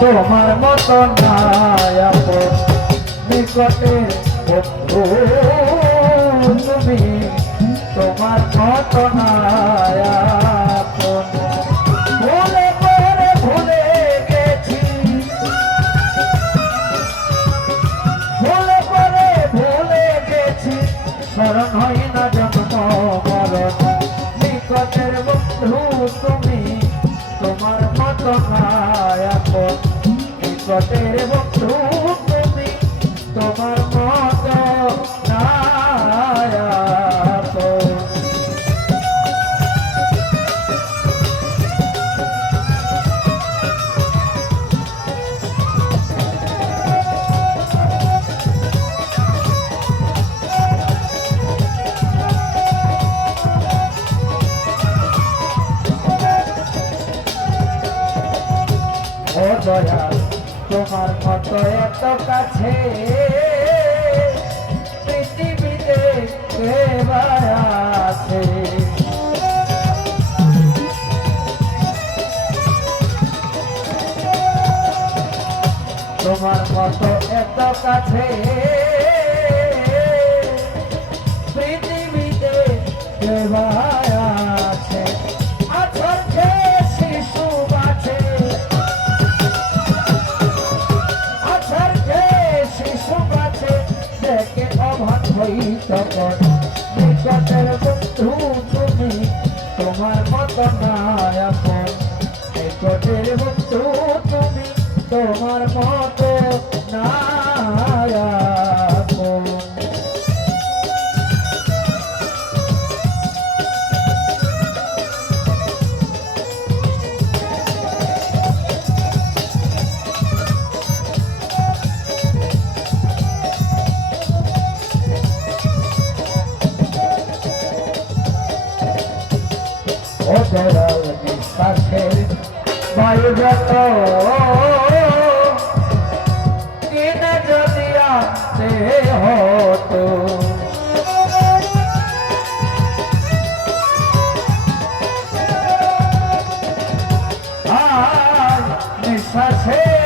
তোমার মতো নাই আপন নিকটের বন্ধু তুমি তোমার মতো নাই আপন ভুলে পরে ভুলে গেছি ভুলে পরে ভুলে গেছি স্মরণ হয় না জন্ম মরণ নিকটের বন্ধু তুমি তোমার মতো নাই আপন নিকটের বন্ধু তুমি তোমার মতো নাই আপন ও দয়াল তোমার মতো এত কাছে পৃথিবীতে এবার আছে তোমার মতো এত কাছে পৃথিবীতে এবার আছে আছর খেয়ে শিশু বাঁচে নিকটের বন্ধু তুমি তোমার মতো নাই আপন নিকটের বন্ধু তুমি তোমার মতো নাই আপন অজরাল নিঃশ্বাসের বায়ুগত কিনে যদি আনতে হতো আর নিঃশ্বাসের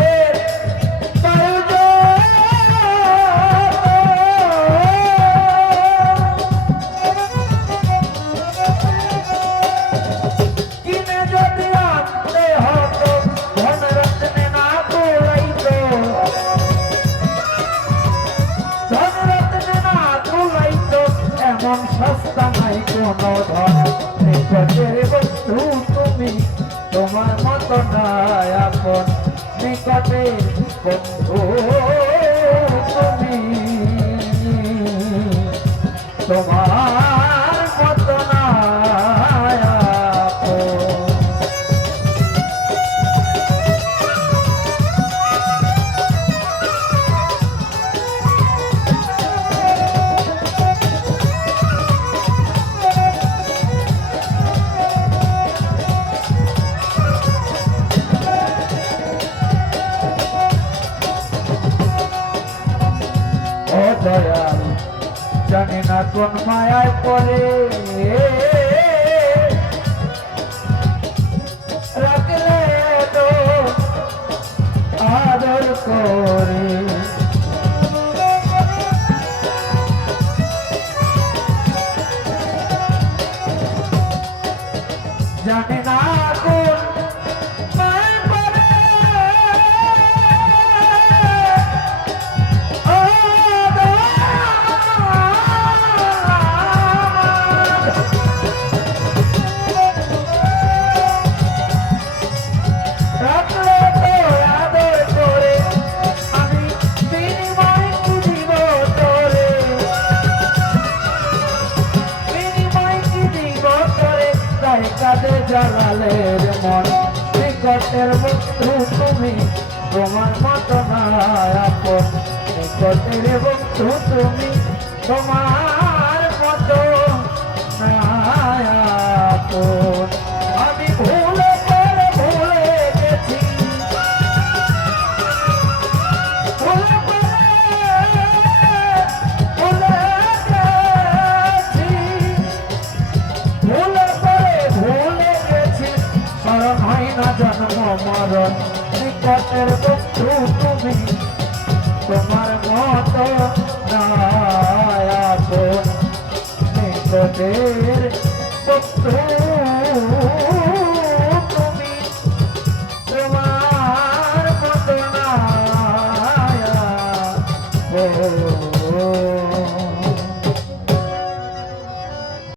সস্তা নাই কোনো ধন নিকটের বন্ধু তুমি তোমার মতো নাই আপন নিকটের বন্ধু তুমি তোমার মতো নাই আপন দয়াল জানি না কোন মায়ায় পড়ে রাখলে তো আদর করে জানি না কোন কাঁদে জালালের মন নিকটের বন্ধু তুমি তোমার মতো নাই আপন নিকটের বন্ধু তুমি তোমার মতো নাই আপন আমি ভুলে পরে ভুলে গেছি ভুলে পরে ভুলে গেছি স্মরণ হয় না জন্ম মরণ নিকটের বন্ধু তুমি তোমার মতো নাই আপন নিকটের বন্ধু তুমি তোমার মতো নাই আপন